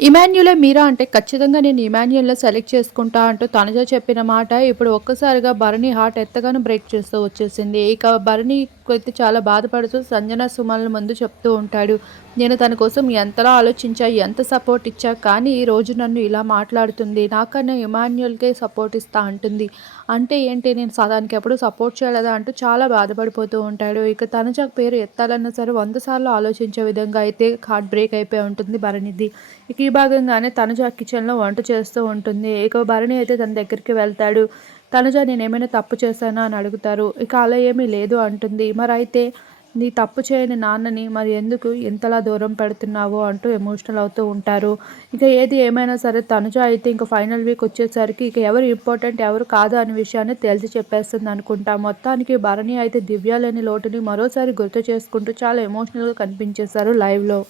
ఇమాన్యులే మీరా అంటే ఖచ్చితంగా నేను ఇమాన్యుల్ని సెలెక్ట్ చేసుకుంటా అంటూ తనజా చెప్పిన మాట ఇప్పుడు ఒక్కసారిగా భరణి హార్ట్ ఎత్తగానో బ్రేక్ చేస్తూ వచ్చేసింది. ఇక భరణి అయితే చాలా బాధపడుతూ సంజన సుమన్ల ముందు చెప్తూ ఉంటాడు. నేను తన కోసం ఎంతలా ఆలోచించా ఎంత సపోర్ట్ ఇచ్చా కానీ ఈ రోజు నన్ను ఇలా మాట్లాడుతుంది. నాకన్నా ఇమాన్యుల్కే సపోర్ట్ ఇస్తా అంటుంది. అంటే ఏంటి? నేను దానికి ఎప్పుడు సపోర్ట్ చేయలేదా అంటూ చాలా బాధపడిపోతూ ఉంటాడు. ఇక తనుజ పేరు ఎత్తాలన్నా సరే వంద సార్లు ఆలోచించే విధంగా అయితే హార్ట్ బ్రేక్ అయిపోయి ఉంటుంది భరణిది. ఇక ఈ భాగంగానే తనుజ కిచెన్లో వంట చేస్తూ ఉంటుంది. ఇక భరణి అయితే తన దగ్గరికి వెళ్తాడు. తనుజ నేనేమైనా తప్పు చేశానా? అని అడుగుతారు. ఇక అలా ఏమీ లేదు అంటుంది. మరి అయితే నీ తప్పు చేయని నాన్నని మరి ఎందుకు ఇంతలా దూరం పెడుతున్నావు? అంటూ ఎమోషనల్ అవుతూ ఉంటారు. ఇక ఏది ఏమైనా సరే తనుజ అయితే ఇంకా ఫైనల్ వీక్ వచ్చేసరికి ఇక ఎవరు ఇంపార్టెంట్ ఎవరు కాదు అనే విషయాన్ని తేల్చి చెప్పేస్తుంది అనుకుంటా. మొత్తానికి భరణి అయితే దివ్య లేని లోటుని మరోసారి గుర్తు చేసుకుంటూ చాలా ఎమోషనల్గా కనిపించేశారు లైవ్లో.